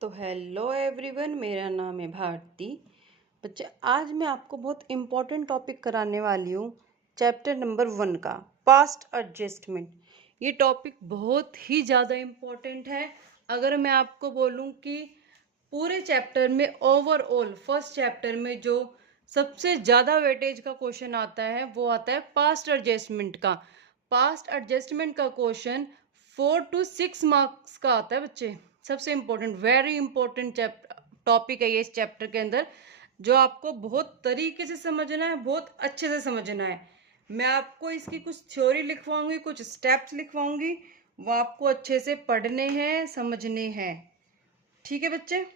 तो hello everyone, मेरा नाम है भारती। बच्चे, आज मैं आपको बहुत इम्पोर्टेंट टॉपिक कराने वाली हूँ। चैप्टर नंबर 1 का पास्ट एडजस्टमेंट। ये टॉपिक बहुत ही ज़्यादा इम्पोर्टेंट है। अगर मैं आपको बोलूँ कि पूरे चैप्टर में ओवरऑल फर्स्ट चैप्टर में जो सबसे ज़्यादा वेटेज का क्वेश्चन आता है वो आता है पास्ट एडजस्टमेंट का। पास्ट एडजस्टमेंट का क्वेश्चन 4 to 6 मार्क्स का आता है बच्चे। सबसे इम्पोर्टेंट, वेरी इंपॉर्टेंट टॉपिक है ये इस चैप्टर के अंदर, जो आपको बहुत तरीके से समझना है, बहुत अच्छे से समझना है। मैं आपको इसकी कुछ थ्योरी लिखवाऊंगी, कुछ स्टेप्स लिखवाऊंगी, वो आपको अच्छे से पढ़ने हैं, समझने हैं। ठीक है बच्चे,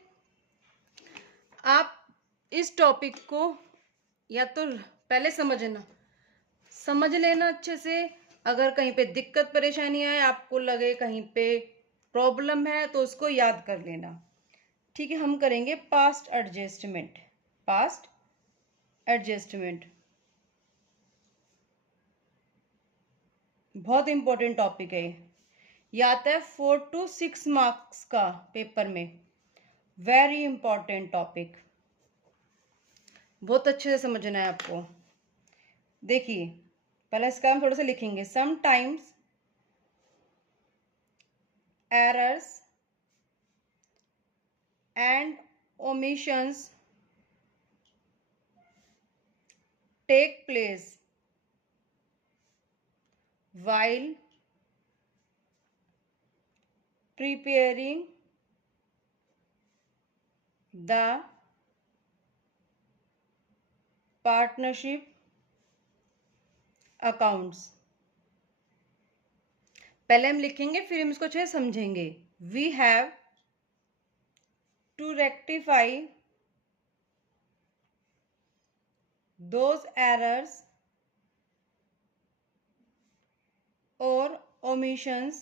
आप इस टॉपिक को या तो पहले समझ लेना अच्छे से। अगर कहीं पे दिक्कत परेशानी आए, आपको लगे कहीं पे प्रॉब्लम है, तो उसको याद कर लेना। ठीक है, हम करेंगे पास्ट एडजस्टमेंट। पास्ट एडजस्टमेंट बहुत इंपॉर्टेंट टॉपिक है ये आता है 4 to 6 मार्क्स का पेपर में। वेरी इंपॉर्टेंट टॉपिक, बहुत अच्छे से समझना है आपको। देखिए, पहले इसका हम थोड़ा सा लिखेंगे। Sometimes errors and omissions take place while preparing the partnership accounts। पहले हम लिखेंगे, फिर हम इसको अच्छे से समझेंगे। We have to rectify those errors or omissions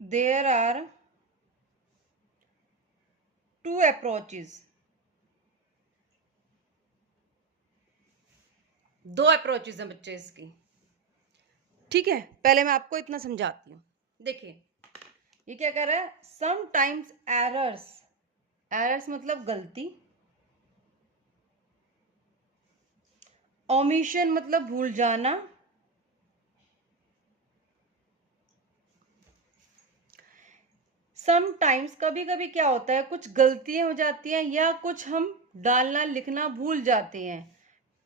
there are two approaches। दो अप्रोचेज हैं बच्चे इसकी। ठीक है, पहले मैं आपको इतना समझाती हूँ। देखिए, ये क्या कर रहा है, समटाइम्स एरर्स। एरर्स मतलब गलती, ओमिशन मतलब भूल जाना, समटाइम्स कभी कभी क्या होता है, कुछ गलतियां हो जाती हैं या कुछ हम डालना लिखना भूल जाते हैं।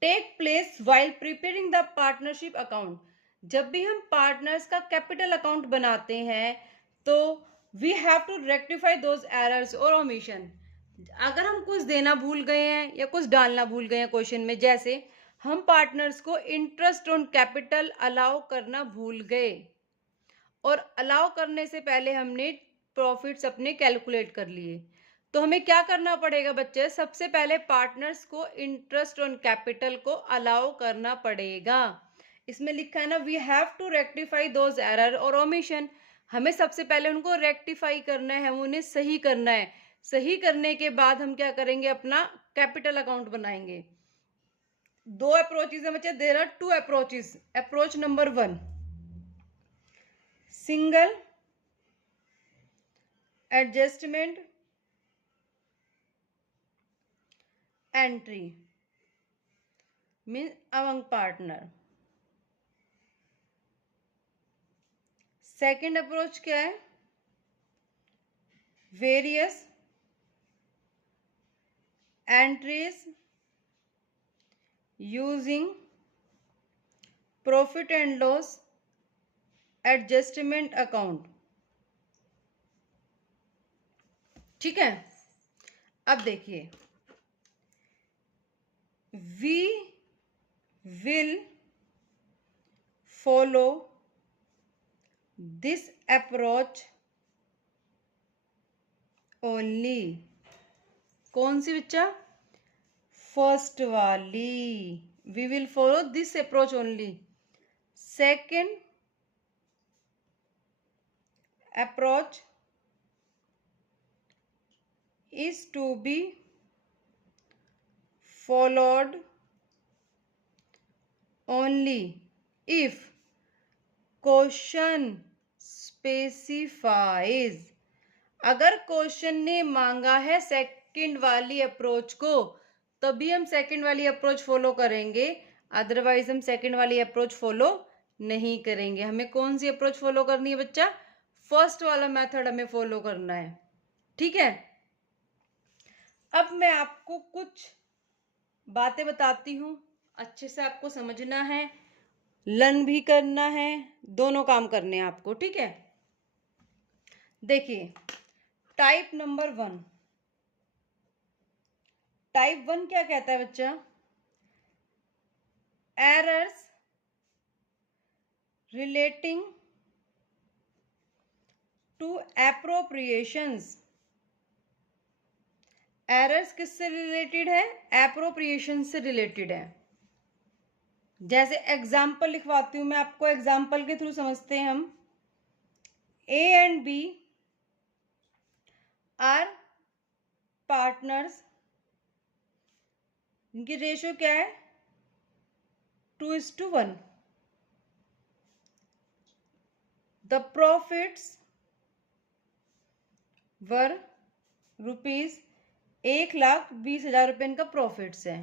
Take place while preparing the partnership account. जब भी हम पार्टनर्स का कैपिटल अकाउंट बनाते हैं तो we have to rectify those errors और ओमिशन। अगर हम कुछ देना भूल गए हैं या कुछ डालना भूल गए हैं क्वेश्चन में, जैसे हम पार्टनर्स को इंटरेस्ट ऑन कैपिटल अलाउ करना भूल गए और अलाउ करने से पहले हमने प्रॉफिट्स अपने कैलकुलेट कर लिए, तो हमें क्या करना पड़ेगा बच्चे, सबसे पहले पार्टनर्स को इंटरेस्ट ऑन कैपिटल को अलाउ करना पड़ेगा। इसमें लिखा है ना, we have to rectify those error और ओमिशन। हमें सबसे पहले उनको रेक्टिफाई करना है, उन्हें सही करना है। सही करने के बाद हम क्या करेंगे, अपना कैपिटल अकाउंट बनाएंगे। दो अप्रोचेज है बच्चे, there are two approaches. Approach number 1, single adjustment entry mean among partner. Second approach क्या है, various entries using profit and loss adjustment account. ठीक है, अब देखिए, we will follow this approach only. कौन सी बच्चा, फर्स्ट वाली। We will follow this approach only. Second approach is to be followed only if question specifies, अगर question ने मांगा है सेकंड वाली अप्रोच को तभी हम सेकंड वाली अप्रोच फॉलो करेंगे, अदरवाइज हम सेकंड वाली अप्रोच फॉलो नहीं करेंगे। हमें कौन सी अप्रोच फॉलो करनी है बच्चा? फर्स्ट वाला मेथड हमें फॉलो करना है, ठीक है। अब मैं आपको कुछ बातें बताती हूँ, अच्छे से आपको समझना है, लर्न भी करना है, दोनों काम करने हैं आपको, ठीक है। देखिए टाइप नंबर 1, टाइप 1 क्या कहता है बच्चा? Errors relating to appropriations. Errors किससे रिलेटेड है? एप्रोप्रिएशन से रिलेटेड है। जैसे एग्जाम्पल लिखवाती हूं मैं आपको, एग्जाम्पल के थ्रू समझते हैं हम। A and B are partners, इनकी रेशियो क्या है? 2:1। द प्रॉफिट्स वर ₹1,20,000 रुपये इनका प्रॉफिट्स है।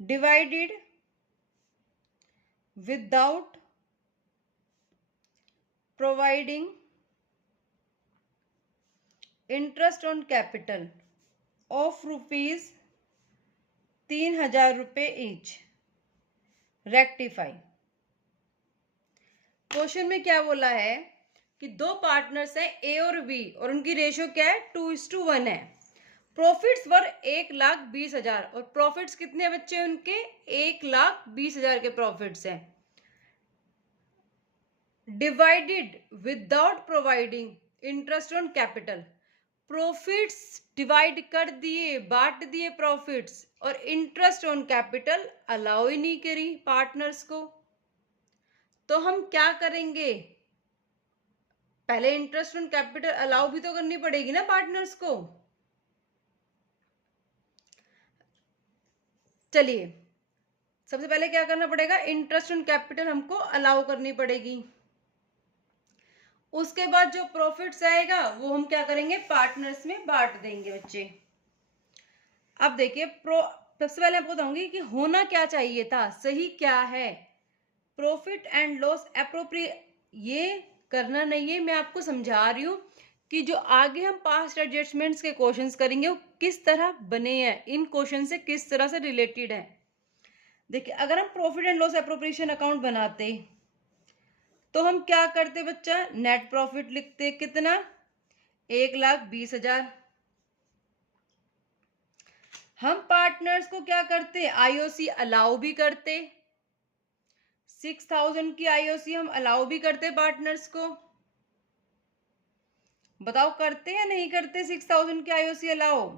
Divided without providing interest on capital of ₹3,000 रुपये ईच। रेक्टिफाई। क्वेश्चन में क्या बोला है कि दो पार्टनर्स हैं ए और बी और उनकी रेशियो क्या है? 2:1 है। प्रॉफिट्स वर 1,20,000 और प्रॉफिट्स कितने बच्चे उनके? 1,20,000 के प्रॉफिट्स हैं। Divided without providing interest on capital, profits divide कर दिए, बांट दिए प्रॉफिट्स, और इंटरेस्ट ऑन कैपिटल अलाउ ही नहीं करी पार्टनर्स को। तो हम क्या करेंगे? पहले इंटरेस्ट ऑन कैपिटल अलाउ भी तो करनी पड़ेगी ना पार्टनर्स को। चलिए सबसे पहले क्या करना पड़ेगा? इंटरेस्ट ऑन कैपिटल हमको अलाउ करनी पड़ेगी। उसके बाद जो प्रॉफिट्स आएगा वो हम क्या करेंगे? पार्टनर्स में बांट देंगे बच्चे। अब देखिए सबसे पहले आपको बताऊंगी कि होना क्या चाहिए था, सही क्या है। प्रॉफिट एंड लॉस एप्रोप्रिएट ये करना नहीं है, मैं आपको समझा रही हूँ कि जो आगे हम पास्ट एडजस्टमेंट्स के क्वेश्चंस करेंगे वो किस तरह बने हैं, इन क्वेश्चन से किस तरह से रिलेटेड है। देखिए अगर हम profit and loss appropriation account बनाते तो हम क्या करते बच्चा? नेट प्रॉफिट लिखते, कितना? 1,20,000। हम पार्टनर्स को क्या करते? आईओसी अलाउ भी करते, 6,000 की आईओसी हम अलाउ भी करते पार्टनर्स को। बताओ करते या नहीं करते 6,000 की आईओसी अलाउ?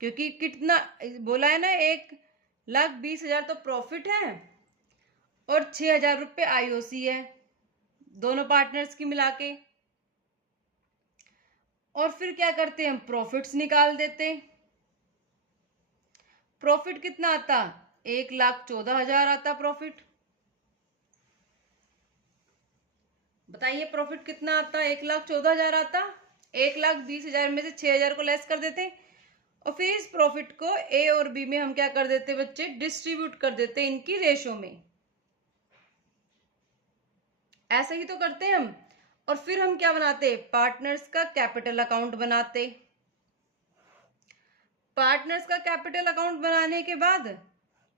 क्योंकि कितना बोला है ना, 1,20,000 तो प्रॉफिट है और 6,000 रुपये आईओसी है दोनों पार्टनर्स की मिला के। और फिर क्या करते? हम प्रॉफिट्स निकाल देते। प्रॉफिट कितना आता? 1,14,000 आता प्रॉफिट। बताइए प्रॉफिट कितना आता? 1,14,000 आता। 1,20,000 में से 6,000 को लेस कर देते और फिर इस प्रॉफिट को ए और बी में हम क्या कर देते बच्चे? डिस्ट्रीब्यूट कर देते इनकी रेशो में। ऐसा ही तो करते हैं हम। और फिर हम क्या बनाते? पार्टनर्स का कैपिटल अकाउंट बनाते। पार्टनर्स का कैपिटल अकाउंट बनाने के बाद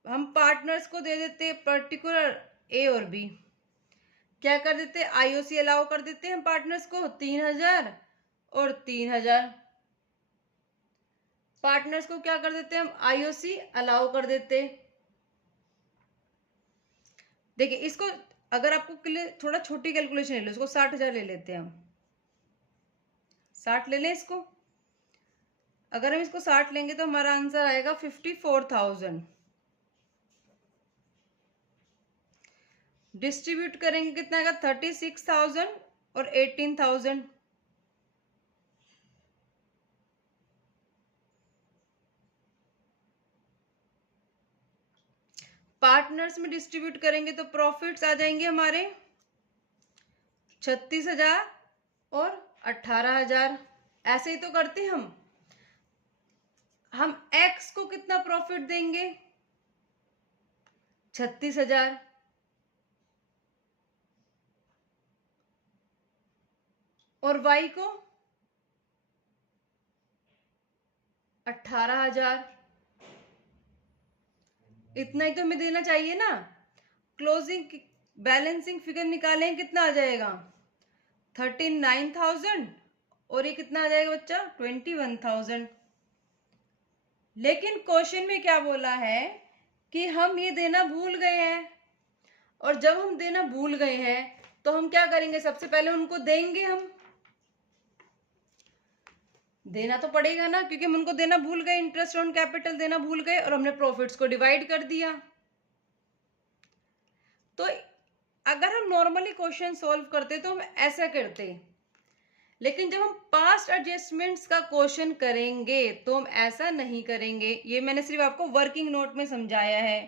हम पार्टनर्स को दे देते पर्टिकुलर ए और बी। क्या कर देते? आईओसी अलाउ कर देते हैं पार्टनर्स को 3,000 और 3,000। पार्टनर्स को क्या कर देते हैं हम? आईओसी अलाउ कर देते। देखिए इसको अगर आपको थोड़ा छोटी कैलकुलेशन ले लो, इसको 60,000 ले लेते हैं हम। 60 ले लें इसको। अगर हम इसको 60 लेंगे तो हमारा आंसर आएगा 54,000। डिस्ट्रीब्यूट करेंगे कितना आएगा? 36,000 और 18,000। पार्टनर्स में डिस्ट्रीब्यूट करेंगे तो प्रॉफिट्स आ जाएंगे हमारे 36,000 और 18,000। ऐसे ही तो करते हम एक्स को कितना प्रॉफिट देंगे 36,000, और वाई को 18,000। इतना ही तो हमें देना चाहिए ना। क्लोजिंग बैलेंसिंग फिगर निकालें, कितना आ जाएगा 39,000, और ये कितना आ जाएगा बच्चा 21,000। लेकिन क्वेश्चन में क्या बोला है कि हम ये देना भूल गए हैं, और जब हम देना भूल गए हैं तो हम क्या करेंगे, सबसे पहले उनको देंगे। हम देना तो पड़ेगा ना, क्योंकि हम उनको देना भूल गए, इंटरेस्ट ऑन कैपिटल देना भूल गए, और हमने प्रॉफिट्स को डिवाइड कर दिया। तो अगर हम नॉर्मली क्वेश्चन सॉल्व करते तो हम ऐसा करते, लेकिन जब हम पास्ट एडजस्टमेंट्स का क्वेश्चन करेंगे तो हम ऐसा नहीं करेंगे। ये मैंने सिर्फ आपको वर्किंग नोट में समझाया है।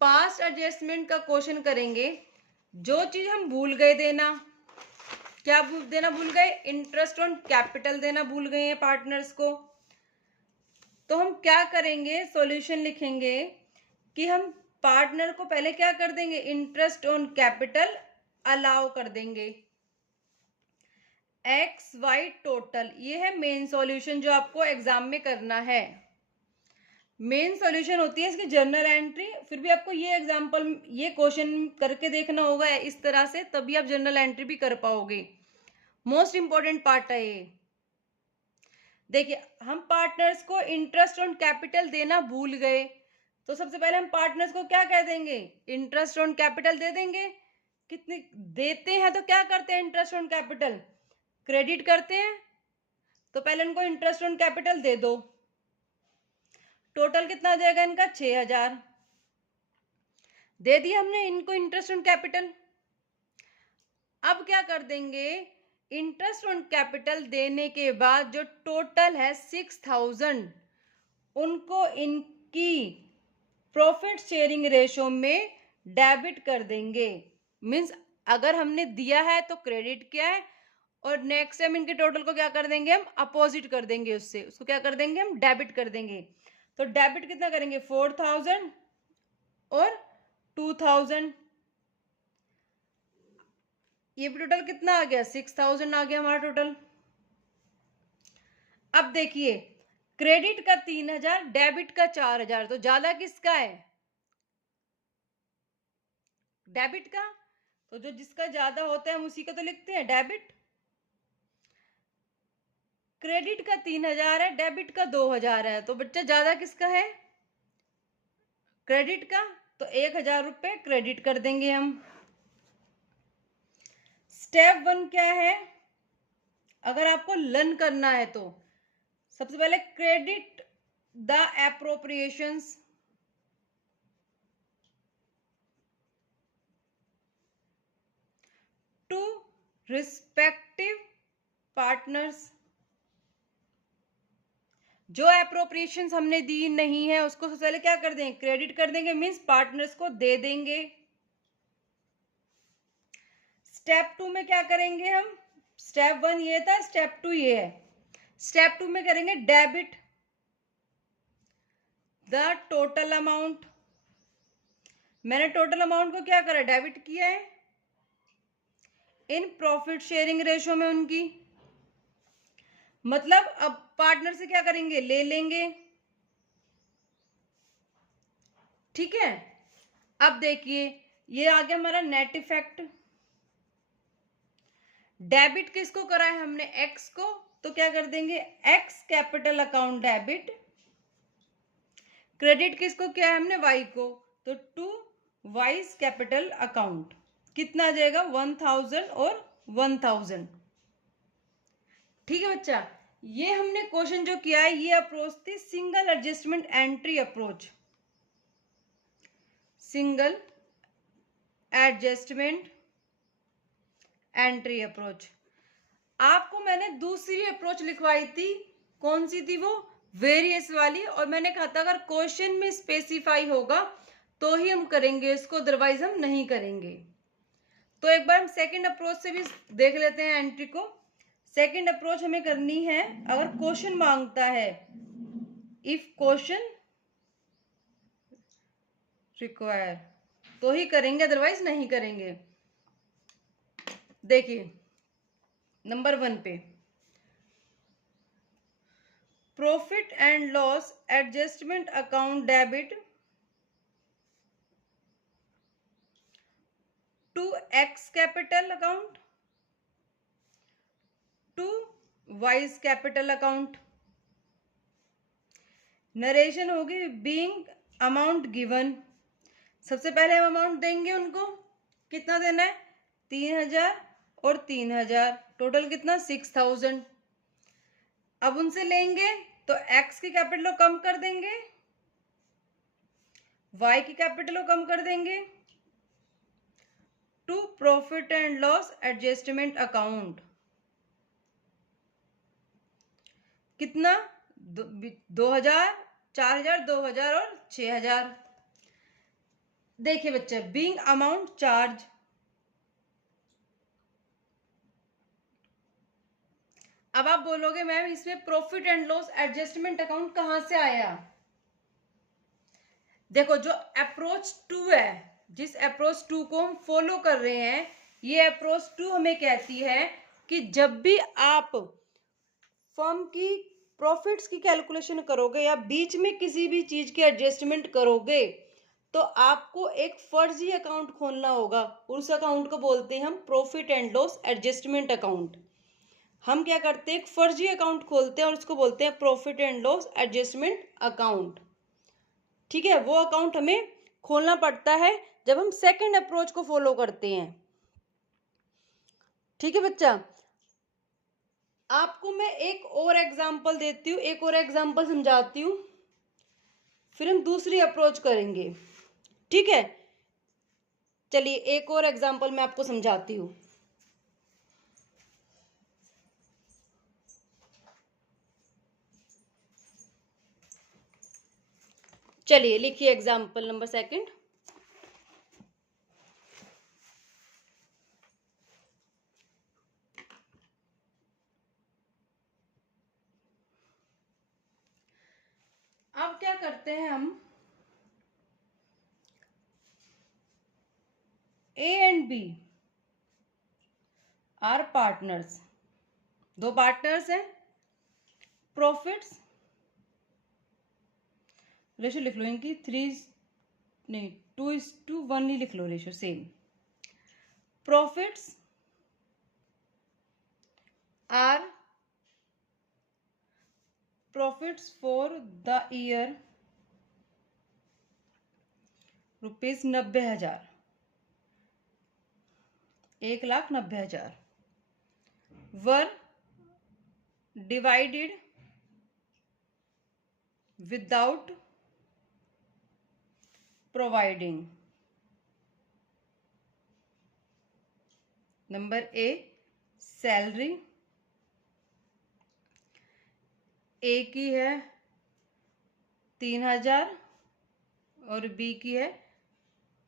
पास्ट एडजस्टमेंट का क्वेश्चन करेंगे, जो चीज हम भूल गए देना, क्या देना भूल गए, इंटरेस्ट ऑन कैपिटल देना भूल गए हैं पार्टनर्स को, तो हम क्या करेंगे, सॉल्यूशन लिखेंगे कि हम पार्टनर को पहले क्या कर देंगे, इंटरेस्ट ऑन कैपिटल अलाउ कर देंगे। एक्स वाई टोटल, ये है मेन सॉल्यूशन जो आपको एग्जाम में करना है। मेन सॉल्यूशन होती है इसकी जर्नल एंट्री। फिर भी आपको ये एग्जांपल, ये क्वेश्चन करके देखना होगा इस तरह से, तभी आप जर्नल एंट्री भी कर पाओगे। मोस्ट इंपॉर्टेंट पार्ट है ये। देखिए, हम पार्टनर्स को इंटरेस्ट ऑन कैपिटल देना भूल गए, तो सबसे पहले हम पार्टनर्स को क्या कह देंगे, इंटरेस्ट ऑन कैपिटल दे देंगे। कितनी देते हैं तो क्या करते हैं, इंटरेस्ट ऑन कैपिटल क्रेडिट करते हैं, तो पहले उनको इंटरेस्ट ऑन कैपिटल दे दो। टोटल कितना आ जाएगा इनका 6,000 दे दिया हमने इनको इंटरेस्ट ऑन कैपिटल। अब क्या कर देंगे, इंटरेस्ट ऑन कैपिटल देने के बाद जो टोटल है 6,000, उनको इनकी प्रॉफिट शेयरिंग रेशो में डेबिट कर देंगे। मींस अगर हमने दिया है तो क्रेडिट किया है, और नेक्स्ट टाइम इनके टोटल को क्या कर देंगे, हम अपोजिट कर देंगे, उसको क्या कर देंगे, हम डेबिट कर देंगे। तो डेबिट कितना करेंगे 4,000 और 2,000, ये भी टोटल कितना आ गया 6,000 आ गया हमारा टोटल। अब देखिए, क्रेडिट का 3,000, डेबिट का 4,000, तो ज्यादा किसका है, डेबिट का। तो जो जिसका ज्यादा होता है हम उसी का तो लिखते हैं डेबिट। क्रेडिट का 3,000 है, डेबिट का 2,000 है, तो बच्चा ज्यादा किसका है, क्रेडिट का। तो 1,000 रुपए क्रेडिट कर देंगे हम। स्टेप 1 क्या है, अगर आपको लर्न करना है तो सबसे पहले credit the appropriations, to respective partners. जो एप्रोप्रिएशंस हमने दी नहीं है उसको सबसे पहले क्या कर देंगे, क्रेडिट कर देंगे, मींस पार्टनर्स को दे देंगे। स्टेप 2 में क्या करेंगे हम, स्टेप 1 ये था, स्टेप 2 ये है। स्टेप 2 में करेंगे डेबिट द टोटल अमाउंट। मैंने टोटल अमाउंट को क्या करा, डेबिट किया है इन प्रॉफिट शेयरिंग रेशो में उनकी। मतलब अब पार्टनर से क्या करेंगे, ले लेंगे, ठीक है। अब देखिए, ये आ गया हमारा नेट इफेक्ट। डेबिट किसको करा है हमने, एक्स को, तो क्या कर देंगे, x capital account debit. Credit किसको किया है हमने, वाई को, तो टू वाइज कैपिटल अकाउंट। कितना आ जाएगा 1,000 और 1,000, ठीक है बच्चा। ये हमने क्वेश्चन जो किया है, ये अप्रोच थी single adjustment entry approach, single adjustment entry approach. आपको मैंने दूसरी अप्रोच लिखवाई थी, कौन सी थी वो, वेरियस वाली, और मैंने कहा था अगर क्वेश्चन में स्पेसिफाई होगा तो ही हम करेंगे इसको, अदरवाइज हम नहीं करेंगे। तो एक बार हम सेकंड अप्रोच से भी देख लेते हैं एंट्री को। सेकंड अप्रोच हमें करनी है, अगर क्वेश्चन मांगता है, इफ क्वेश्चन रिक्वायर तो ही करेंगे, अदरवाइज नहीं करेंगे। देखिए नंबर 1 पे profit and loss adjustment account debit to X capital account to Y's capital account. Narration होगी बीइंग अमाउंट गिवन। सबसे पहले हम अमाउंट देंगे उनको, कितना देना है, 3000 और 3000, टोटल कितना 6000। अब उनसे लेंगे तो एक्स की कैपिटल को कम कर देंगे, वाई की कैपिटल को कम कर देंगे, to profit and loss adjustment account. कितना 2000, 4000, 2000 और 6000। देखिए बच्चे, बीइंग अमाउंट चार्ज, अब आप बोलोगे मैम इसमें profit and loss adjustment account कहां से आया। देखो जो अप्रोच 2 है, जिस अप्रोच 2 को हम फॉलो कर रहे हैं, ये अप्रोच 2 हमें कहती है कि जब भी आप फर्म की प्रॉफिट्स की कैलकुलेशन करोगे या बीच में किसी भी चीज की एडजस्टमेंट करोगे तो आपको एक फर्जी अकाउंट खोलना होगा। उस अकाउंट को बोलते हैं हम profit and loss adjustment account. हम क्या करते हैं, एक फर्जी अकाउंट खोलते हैं और उसको बोलते हैं profit and loss adjustment account. ठीक है, वो अकाउंट हमें खोलना पड़ता है जब हम सेकंड अप्रोच को फॉलो करते हैं। ठीक है बच्चा, आपको मैं एक और एग्जांपल देती हूँ, एक और एग्जांपल समझाती हूँ, फिर हम दूसरी अप्रोच करेंगे। ठीक है, चलिए एक और एग्जांपल मैं आपको समझाती हूँ। चलिए लिखिए एग्जांपल नंबर 2। अब क्या करते हैं हम, A and B are partners, दो पार्टनर्स हैं। प्रॉफिट्स रेशो लिख लो इनकी 3 नहीं 2:1 ही लिख लो ratio same. Profits are profits for the year ₹90,000, 1,90,000 were divided without providing. Number A salary, A की है 3,000 और बी की है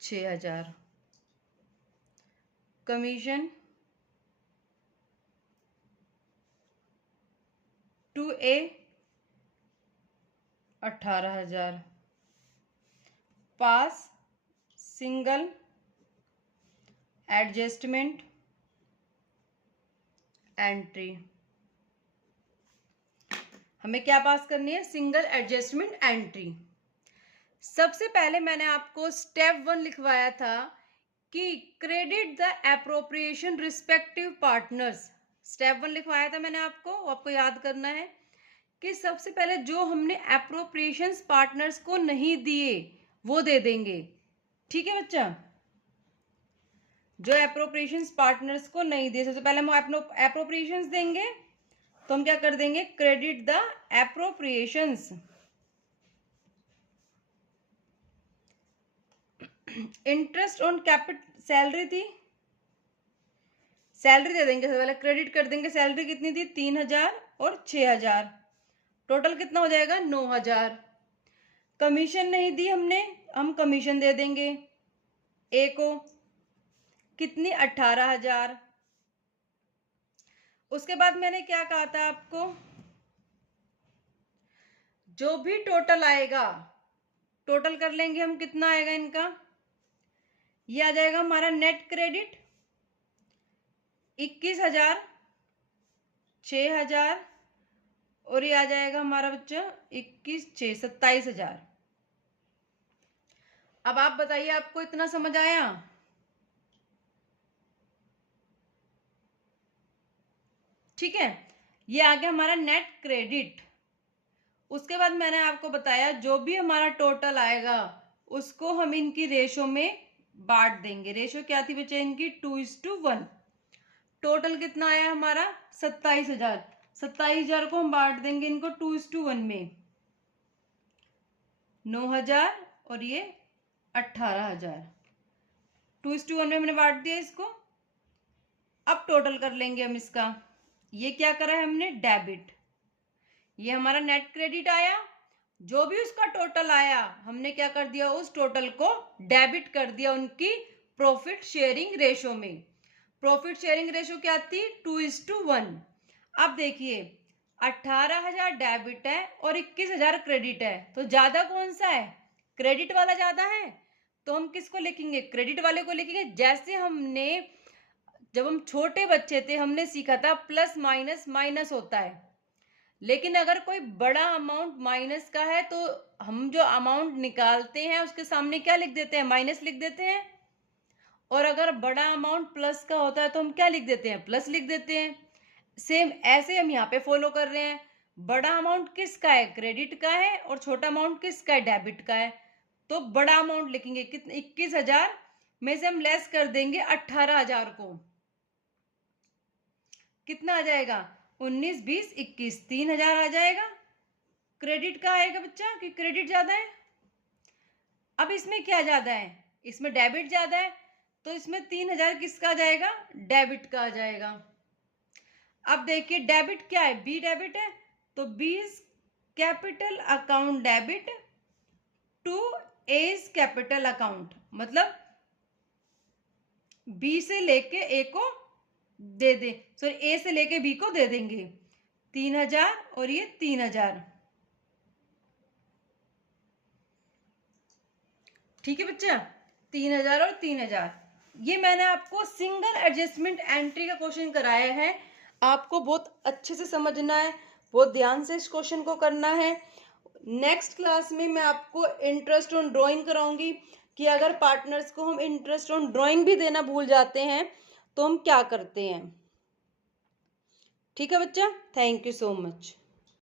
6,000। Commission to A 18,000। Pass single adjustment entry. हमें क्या पास करनी है, सिंगल एडजस्टमेंट एंट्री। सबसे पहले मैंने आपको स्टेप 1 लिखवाया था कि credit the appropriation respective partners. Step 1 लिखवाया था मैंने आपको, आपको याद करना है कि सबसे पहले जो हमने एप्रोप्रिएशंस पार्टनर्स को नहीं दिए वो दे देंगे। ठीक है बच्चा, जो एप्रोप्रिएशंस पार्टनर्स को नहीं दिए सबसे पहले हम एप्रोप्रिएशंस देंगे, तो हम क्या कर देंगे, credit the appropriations. Interest on capital, salary थी, सैलरी दे देंगे सबसे पहले, क्रेडिट कर देंगे। सैलरी कितनी थी, 3,000 और 6,000। टोटल कितना हो जाएगा 9,000। कमीशन नहीं दी हमने, हम कमीशन दे देंगे ए को, कितनी 18,000। उसके बाद मैंने क्या कहा था आपको, जो भी टोटल आएगा, टोटल कर लेंगे हम, कितना आएगा इनका, ये आ जाएगा हमारा नेट क्रेडिट 21,000, 6,000, और ये आ जाएगा हमारा बच्चा 21 6 27,000। अब आप बताइए, आपको इतना समझ आया? ठीक है, ये आ गया हमारा नेट क्रेडिट। उसके बाद मैंने आपको बताया जो भी हमारा टोटल आएगा उसको हम इनकी रेशो में बांट देंगे। रेशो क्या थी बच्चे इनकी, 2:1। टोटल कितना आया हमारा 27,000। 27,000 को हम बांट देंगे इनको 2:1 में, 9,000 और ये 18,000। 2:1 में हमने बांट दिया इसको। अब टोटल कर लेंगे हम इसका। ये क्या करा है हमने, डेबिट। ये हमारा नेट क्रेडिट आया, जो भी उसका टोटल आया हमने क्या कर दिया, उस टोटल को डेबिट कर दिया उनकी प्रॉफिट शेयरिंग रेशो में। प्रॉफिट शेयरिंग रेशो क्या थी, 2:1। अब देखिए 18,000 डेबिट है और 21,000 क्रेडिट है, तो ज्यादा कौन सा है, क्रेडिट वाला ज्यादा है। तो हम किसको लिखेंगे, क्रेडिट वाले को लिखेंगे। जैसे हमने जब हम छोटे बच्चे थे हमने सीखा था प्लस माइनस माइनस होता है, लेकिन अगर कोई बड़ा अमाउंट माइनस का है तो हम जो अमाउंट निकालते हैं उसके सामने क्या लिख देते हैं, माइनस लिख देते हैं। और अगर बड़ा अमाउंट प्लस का होता है तो हम क्या लिख देते हैं, प्लस लिख देते हैं। सेम ऐसे हम यहाँ पे फॉलो कर रहे हैं। बड़ा अमाउंट किसका है, क्रेडिट का है, और छोटा अमाउंट किसका है, डेबिट का है। तो बड़ा अमाउंट लिखेंगे कितने, 21,000 में से हम लेस कर देंगे 18,000 को, कितना आ जाएगा, 19 20 21, 3,000 आ जाएगा। क्रेडिट का आएगा बच्चा, कि क्रेडिट ज्यादा है। अब इसमें क्या ज्यादा है, इसमें डेबिट ज्यादा है, तो इसमें 3,000 किसका आ जाएगा, डेबिट का आ जाएगा। अब देखिए डेबिट क्या है, बी डेबिट है, तो B's capital account debit to A's capital account, मतलब बी से लेके ए को दे दे, सॉरी ए से लेके बी को दे देंगे। 3,000 और ये 3,000। ठीक है बच्चा, 3,000 और 3,000। ये मैंने आपको सिंगल एडजस्टमेंट एंट्री का क्वेश्चन कराया है। आपको बहुत अच्छे से समझना है, बहुत ध्यान से इस क्वेश्चन को करना है। नेक्स्ट क्लास में मैं आपको इंटरेस्ट ऑन ड्राइंग कराऊंगी कि अगर पार्टनर्स को हम इंटरेस्ट ऑन ड्राइंग भी देना भूल जाते हैं तो हम क्या करते हैं। ठीक है बच्चा, थैंक यू सो मच।